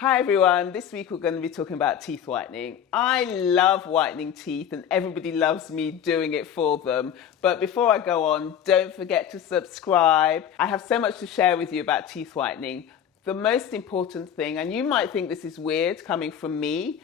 Hi everyone, this week we're going to be talking about teeth whitening. I love whitening teeth and everybody loves me doing it for them. But before I go on, don't forget to subscribe. I have so much to share with you about teeth whitening. The most important thing, and you might think this is weird coming from me,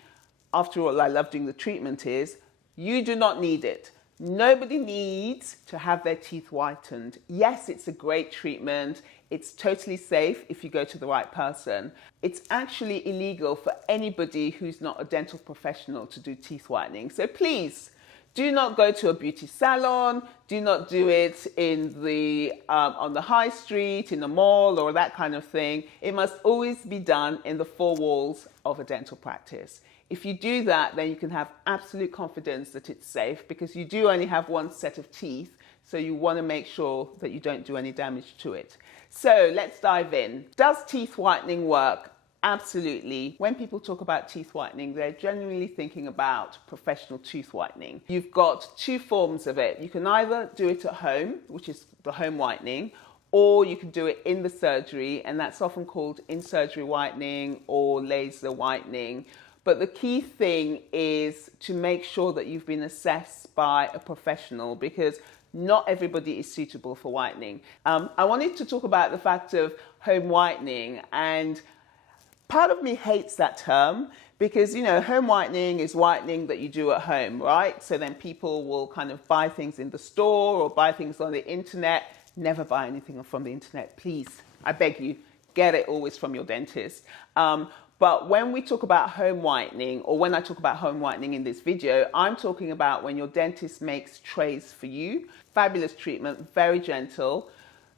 after all I love doing the treatment, is you do not need it. Nobody needs to have their teeth whitened. Yes, it's a great treatment. It's totally safe if you go to the right person. It's actually illegal for anybody who's not a dental professional to do teeth whitening. So please, do not go to a beauty salon. Do not do it in on the high street, in a mall, or that kind of thing. It must always be done in the four walls of a dental practice. If you do that, then you can have absolute confidence that it's safe, because you do only have one set of teeth, so you want to make sure that you don't do any damage to it. So let's dive in. Does teeth whitening work? Absolutely. When people talk about teeth whitening, they're generally thinking about professional tooth whitening. You've got two forms of it. You can either do it at home, which is the home whitening, or you can do it in the surgery, and that's often called in-surgery whitening or laser whitening. But the key thing is to make sure that you've been assessed by a professional, because not everybody is suitable for whitening. I wanted to talk about the fact of home whitening, and part of me hates that term because, you know, home whitening is whitening that you do at home, right? So then people will kind of buy things in the store or buy things on the internet. Never buy anything from the internet, please. I beg you, get it always from your dentist. But when we talk about home whitening, or when I talk about home whitening in this video, I'm talking about when your dentist makes trays for you. Fabulous treatment, very gentle.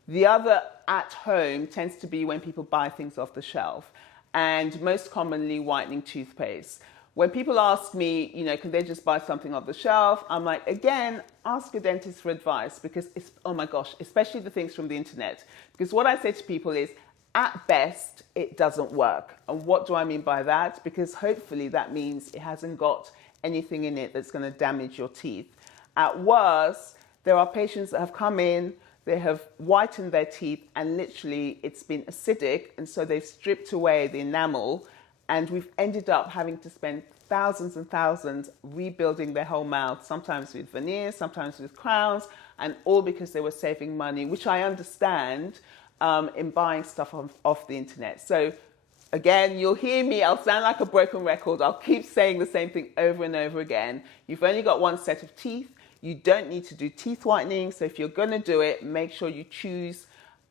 The other at home tends to be when people buy things off the shelf, and most commonly whitening toothpaste. When people ask me, you know, can they just buy something off the shelf? I'm like, again, ask your dentist for advice, because it's, oh my gosh, especially the things from the internet. Because what I say to people is, at best, it doesn't work. And what do I mean by that? Because hopefully that means it hasn't got anything in it that's going to damage your teeth. At worst, there are patients that have come in, they have whitened their teeth, and literally it's been acidic, and so they've stripped away the enamel, and we've ended up having to spend thousands and thousands rebuilding their whole mouth, sometimes with veneers, sometimes with crowns, and all because they were saving money, which I understand, in buying stuff off the internet. So again, you'll hear me, I'll sound like a broken record. I'll keep saying the same thing over and over again. You've only got one set of teeth. You don't need to do teeth whitening. So if you're going to do it, make sure you choose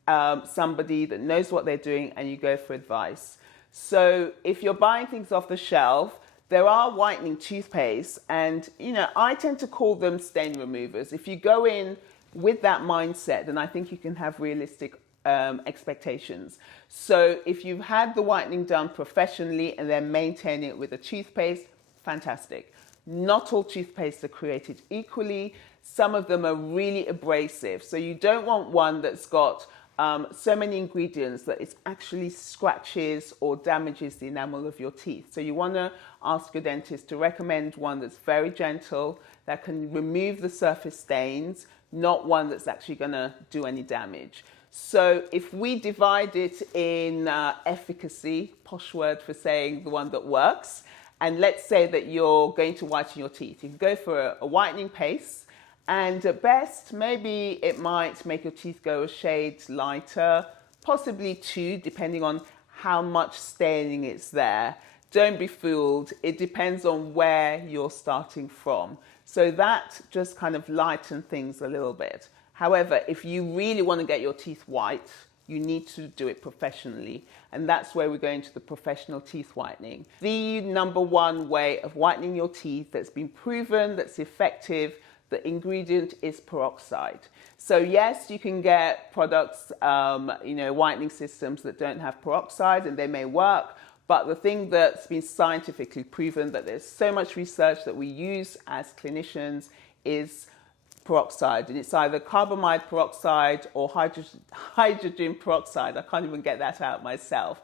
somebody that knows what they're doing and you go for advice. So if you're buying things off the shelf, there are whitening toothpaste, and you know, I tend to call them stain removers. If you go in with that mindset, then I think you can have realistic expectations. So if you've had the whitening done professionally and then maintain it with a toothpaste, fantastic. Not all toothpastes are created equally. Some of them are really abrasive. So you don't want one that's got so many ingredients that it actually scratches or damages the enamel of your teeth. So you want to ask your dentist to recommend one that's very gentle, that can remove the surface stains, not one that's actually going to do any damage. So if we divide it in efficacy, posh word for saying the one that works, and let's say that you're going to whiten your teeth, you can go for a whitening paste, and at best, maybe it might make your teeth go a shade lighter, possibly two, depending on how much staining is there. Don't be fooled. It depends on where you're starting from. So that just kind of lightens things a little bit. However, if you really want to get your teeth white, you need to do it professionally. And that's where we're going to the professional teeth whitening. The number one way of whitening your teeth that's been proven, that's effective, the ingredient is peroxide. So yes, you can get products, you know, whitening systems that don't have peroxide, and they may work. But the thing that's been scientifically proven, that there's so much research that we use as clinicians, is peroxide, and it's either carbamide peroxide or hydrogen peroxide. I can't even get that out myself.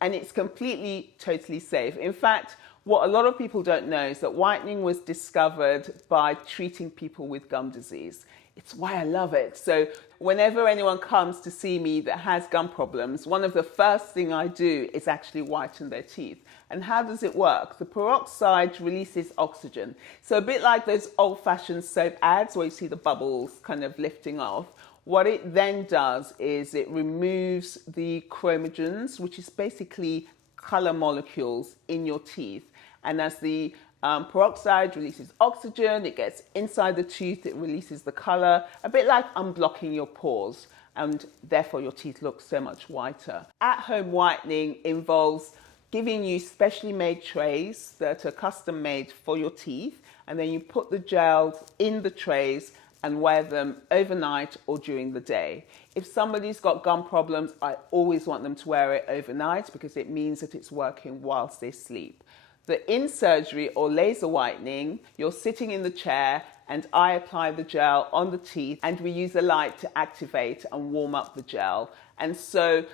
And it's completely, totally safe. In fact, what a lot of people don't know is that whitening was discovered by treating people with gum disease. It's why I love it. So whenever anyone comes to see me that has gum problems, one of the first thing I do is actually whiten their teeth. And how does it work? The peroxide releases oxygen. So a bit like those old-fashioned soap ads where you see the bubbles kind of lifting off. What it then does is it removes the chromogens, which is basically color molecules in your teeth. And as the peroxide releases oxygen, it gets inside the tooth, it releases the color, a bit like unblocking your pores, and therefore your teeth look so much whiter. At-home whitening involves giving you specially made trays that are custom made for your teeth, and then you put the gels in the trays and wear them overnight or during the day. If somebody's got gum problems, I always want them to wear it overnight because it means that it's working whilst they sleep. The in-surgery or laser whitening, you're sitting in the chair and I apply the gel on the teeth and we use a light to activate and warm up the gel. And so,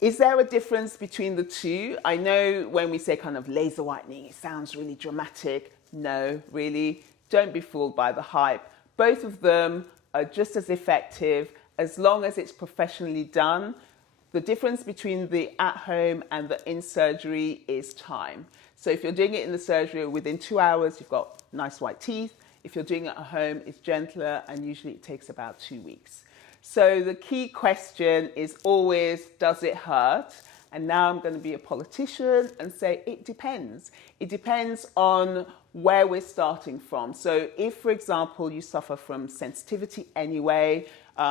is there a difference between the two? I know when we say kind of laser whitening, it sounds really dramatic. No, really, don't be fooled by the hype. Both of them are just as effective as long as it's professionally done. The difference between the at-home and the in-surgery is time. So if you're doing it in the surgery, within 2 hours, you've got nice white teeth. If you're doing it at home, it's gentler and usually it takes about 2 weeks. So the key question is always, does it hurt? And now I'm going to be a politician and say it depends. It depends on where we're starting from. So if, for example, you suffer from sensitivity anyway,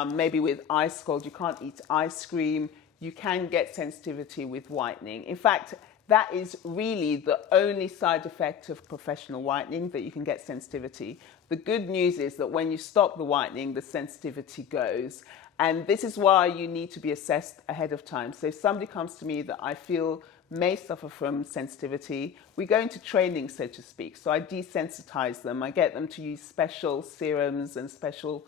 maybe with ice cold, you can't eat ice cream, you can get sensitivity with whitening. In fact, that is really the only side effect of professional whitening, that you can get sensitivity. The good news is that when you stop the whitening, the sensitivity goes. And this is why you need to be assessed ahead of time. So if somebody comes to me that I feel may suffer from sensitivity, we go into training, so to speak. So I desensitize them. I get them to use special serums and special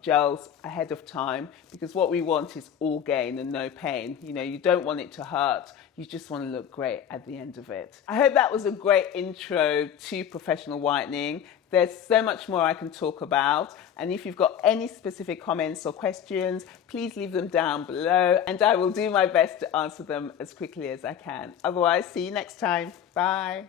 gels ahead of time, because what we want is all gain and no pain. You know, you don't want it to hurt. You just want to look great at the end of it. I hope that was a great intro to professional whitening. There's so much more I can talk about. And if you've got any specific comments or questions, please leave them down below and I will do my best to answer them as quickly as I can. Otherwise, see you next time. Bye.